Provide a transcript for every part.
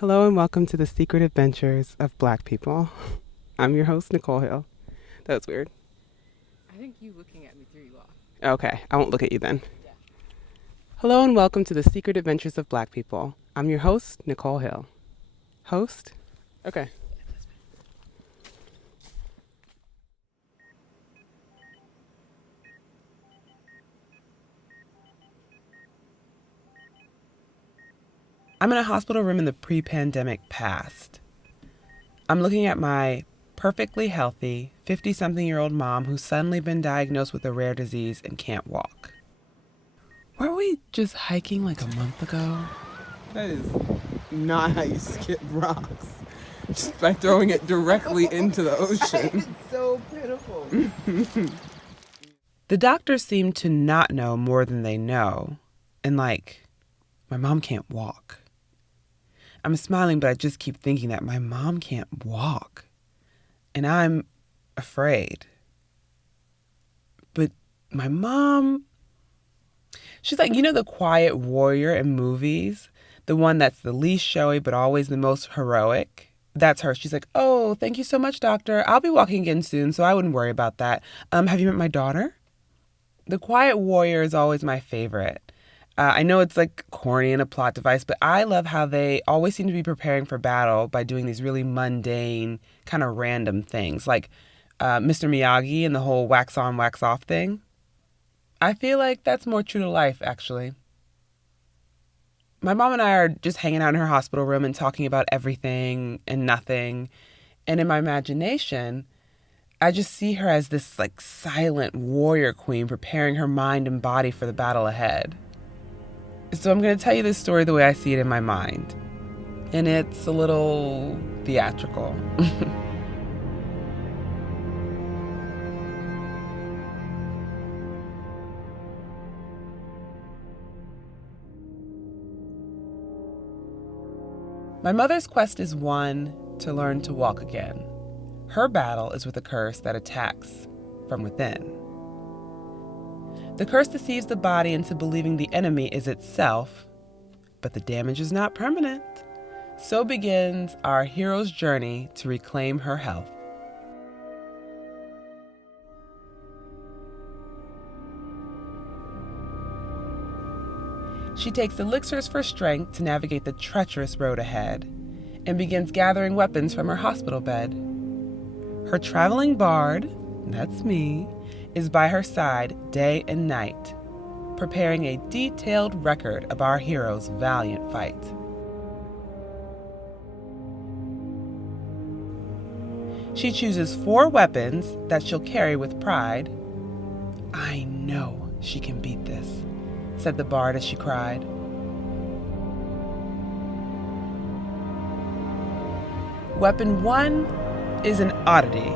Hello and welcome to the secret adventures of Black people. I'm your host, Nicole Hill. That was weird. I think you looking at me threw you off. Okay, I won't look at you then. Yeah. Hello and welcome to the secret adventures of Black people. I'm your host, Nicole Hill. Host? Okay. I'm in a hospital room in the pre-pandemic past. I'm looking at my perfectly healthy 50-something-year-old mom who's suddenly been diagnosed with a rare disease and can't walk. Weren't we just hiking like a month ago? That is not how you skip rocks. Just by throwing it directly into the ocean. It's so pitiful. The doctors seem to not know more than they know. And my mom can't walk. I'm smiling, but I just keep thinking that my mom can't walk. And I'm afraid. But my mom, she's like, the quiet warrior in movies? The one that's the least showy, but always the most heroic? That's her. She's like, oh, thank you so much, doctor. I'll be walking again soon, so I wouldn't worry about that. Have you met my daughter? The quiet warrior is always my favorite. I know it's corny and a plot device, but I love how they always seem to be preparing for battle by doing these really mundane, kind of random things, like Mr. Miyagi and the whole wax on, wax off thing. I feel like that's more true to life, actually. My mom and I are just hanging out in her hospital room and talking about everything and nothing. And in my imagination, I just see her as this silent warrior queen preparing her mind and body for the battle ahead. So I'm going to tell you this story the way I see it in my mind. And it's a little theatrical. My mother's quest is one, to learn to walk again. Her battle is with a curse that attacks from within. The curse deceives the body into believing the enemy is itself, but the damage is not permanent. So begins our hero's journey to reclaim her health. She takes elixirs for strength to navigate the treacherous road ahead and begins gathering weapons from her hospital bed. Her traveling bard, that's me, is by her side day and night, preparing a detailed record of our hero's valiant fight. She chooses 4 weapons that she'll carry with pride. I know she can beat this, said the bard as she cried. Weapon 1 is an oddity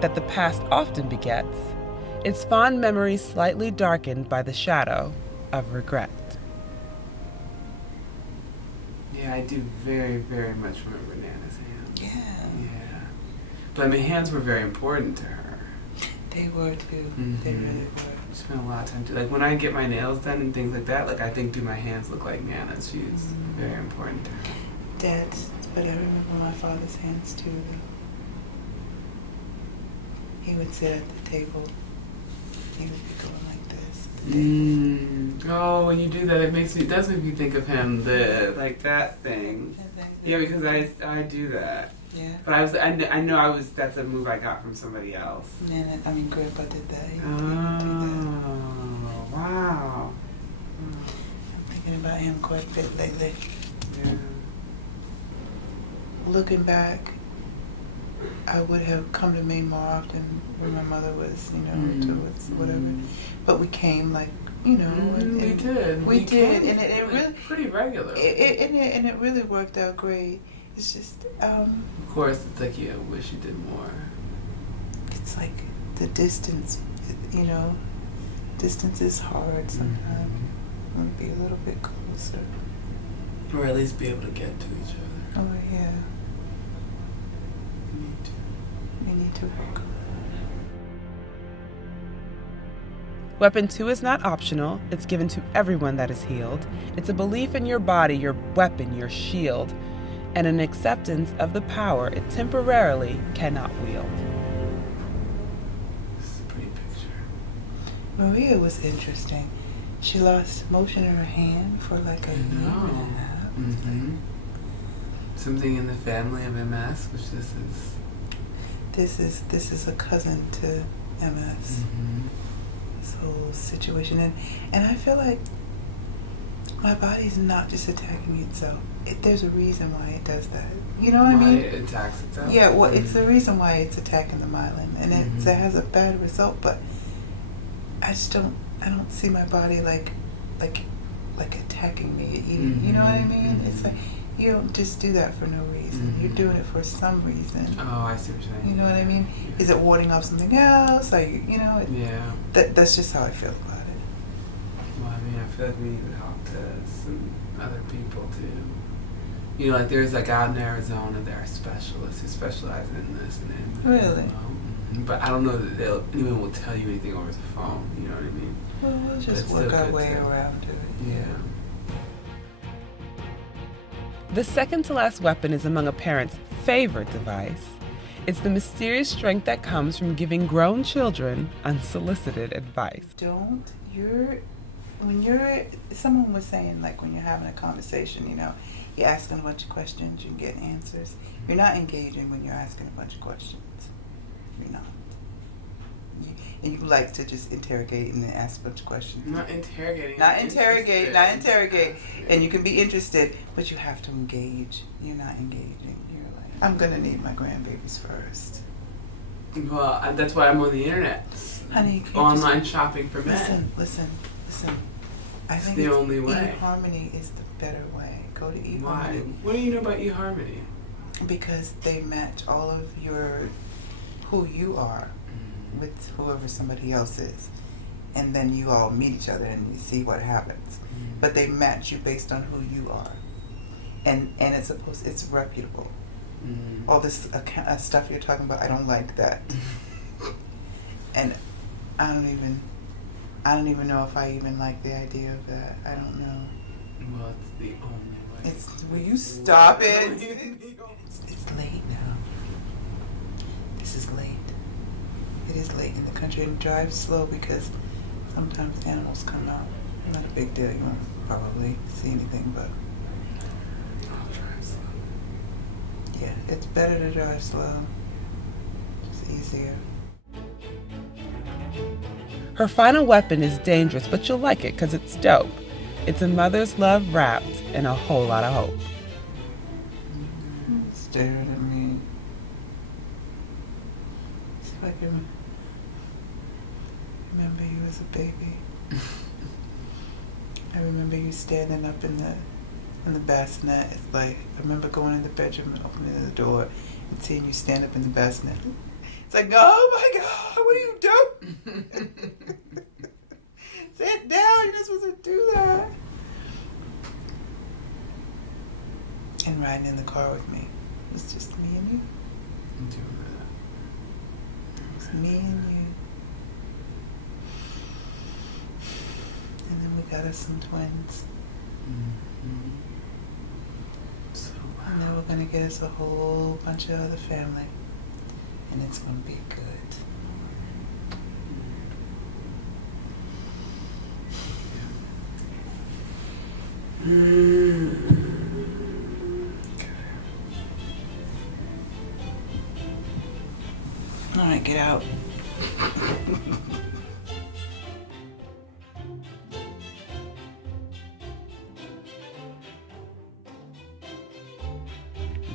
that the past often begets, its fond memories slightly darkened by the shadow of regret. Yeah, I do very, very much remember Nana's hands. Yeah. But hands were very important to her. They were too. Mm-hmm. They really were. She spent a lot of time when I get my nails done and things like that, I think, do my hands look like Nana's? She's very important to her. Dad's, but I remember my father's hands too. He would sit at the table. He would be going like this. Oh, when you do that, it does make me think of him, that thing. Yeah, because I do that. Yeah. But that's a move I got from somebody else. Grandpa did that. He Oh, did that. wow. I'm thinking about him quite a bit lately. Yeah. Looking back, I would have come to Maine more often when my mother was, towards whatever. But we came we did. We did, and it really pretty regular. And it really worked out great. It's just of course, it's I wish you did more. It's the distance, distance is hard sometimes. I want to be a little bit closer. Or at least be able to get to each other. Oh yeah. Me too. We need to work. Weapon 2 is not optional. It's given to everyone that is healed. It's a belief in your body, your weapon, your shield. and an acceptance of the power it temporarily cannot wield. This is a pretty picture. Maria was interesting. She lost motion in her hand for like a year and a half. Mm-hmm. Something in the family of MS, which this is a cousin to MS. Mm-hmm. This whole situation, and I feel like my body's not just attacking itself. There's a reason why it does that. You know what I mean? It attacks itself. Yeah, well, it's the reason why it's attacking the myelin, and it has a bad result. But I don't see my body like attacking me. Even, you know what I mean? It's like you don't just do that for no reason. You're doing it for some reason. Oh, I see what you're saying. You know what I mean? Yeah. Is it warding off something else? Like, you know? Yeah. That's just how I feel about it. Well, I mean, I feel like we need to talk to some other people too. You know, like there's like out in Arizona, there are specialists who specialize in this. Really? But I don't know that anyone will tell you anything over the phone. You know what I mean? Well, we'll just work our way around to it. Yeah. The second to last weapon is among a parent's favorite device. It's the mysterious strength that comes from giving grown children unsolicited advice. Someone was saying, like, when you're having a conversation, you know, you're asking a bunch of questions, you get answers. You're not engaging when you're asking a bunch of questions. You're not. And you like to just interrogate and then ask a bunch of questions. Not interrogate. And you can be interested, but you have to engage. You're not engaging. You're like, I'm going to need my grandbabies first. Well, that's why I'm on the internet. Honey, online shopping for men. Listen. I think the only way. eHarmony is the better way. Go to eHarmony. Why? What do you know about eHarmony? Because they match all of who you are with whoever somebody else is, and then you all meet each other and you see what happens. But they match you based on who you are, and it's reputable. All this stuff you're talking about, I don't like that, and I don't even know if I even like the idea of that. I don't know. Well, it's the only way. Will you stop it? It's late now. This is late. It is late in the country, and drive slow because sometimes animals come out. Not a big deal. You won't probably see anything, but I'll drive slow. Yeah, it's better to drive slow. It's easier. Her final weapon is dangerous, but you'll like it because it's dope. It's a mother's love wrapped in a whole lot of hope. Staring at me. See if I can remember you as a baby. I remember you standing up in the bassinet. It's like, I remember going in the bedroom and opening the door and seeing you stand up in the bassinet. It's like, oh my God, what are you doing? Sit down, you're not supposed to do that. And riding in the car with me. It was just me and you. I'm doing that. It was me and you. And then we got us some twins. So, And then we're going to get us a whole bunch of other family. And it's going to be good. All right, get out.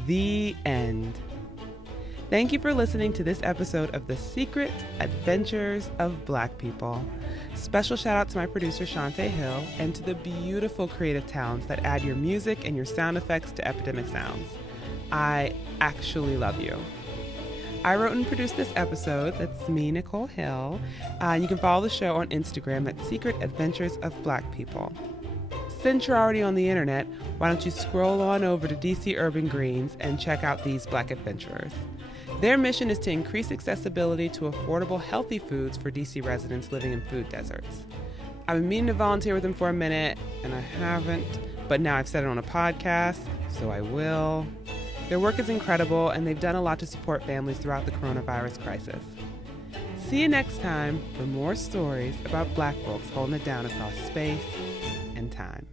The end. Thank you for listening to this episode of The Secret Adventures of Black People. Special shout out to my producer, Shantae Hill, and to the beautiful creative talents that add your music and your sound effects to Epidemic Sounds. I actually love you. I wrote and produced this episode. That's me, Nicole Hill. You can follow the show on Instagram at Secret Adventures of Black People. Since you're already on the internet, why don't you scroll on over to DC Urban Greens and check out these Black adventurers. Their mission is to increase accessibility to affordable, healthy foods for DC residents living in food deserts. I've been meaning to volunteer with them for a minute, and I haven't, but now I've said it on a podcast, so I will. Their work is incredible, and they've done a lot to support families throughout the coronavirus crisis. See you next time for more stories about Black folks holding it down across space and time.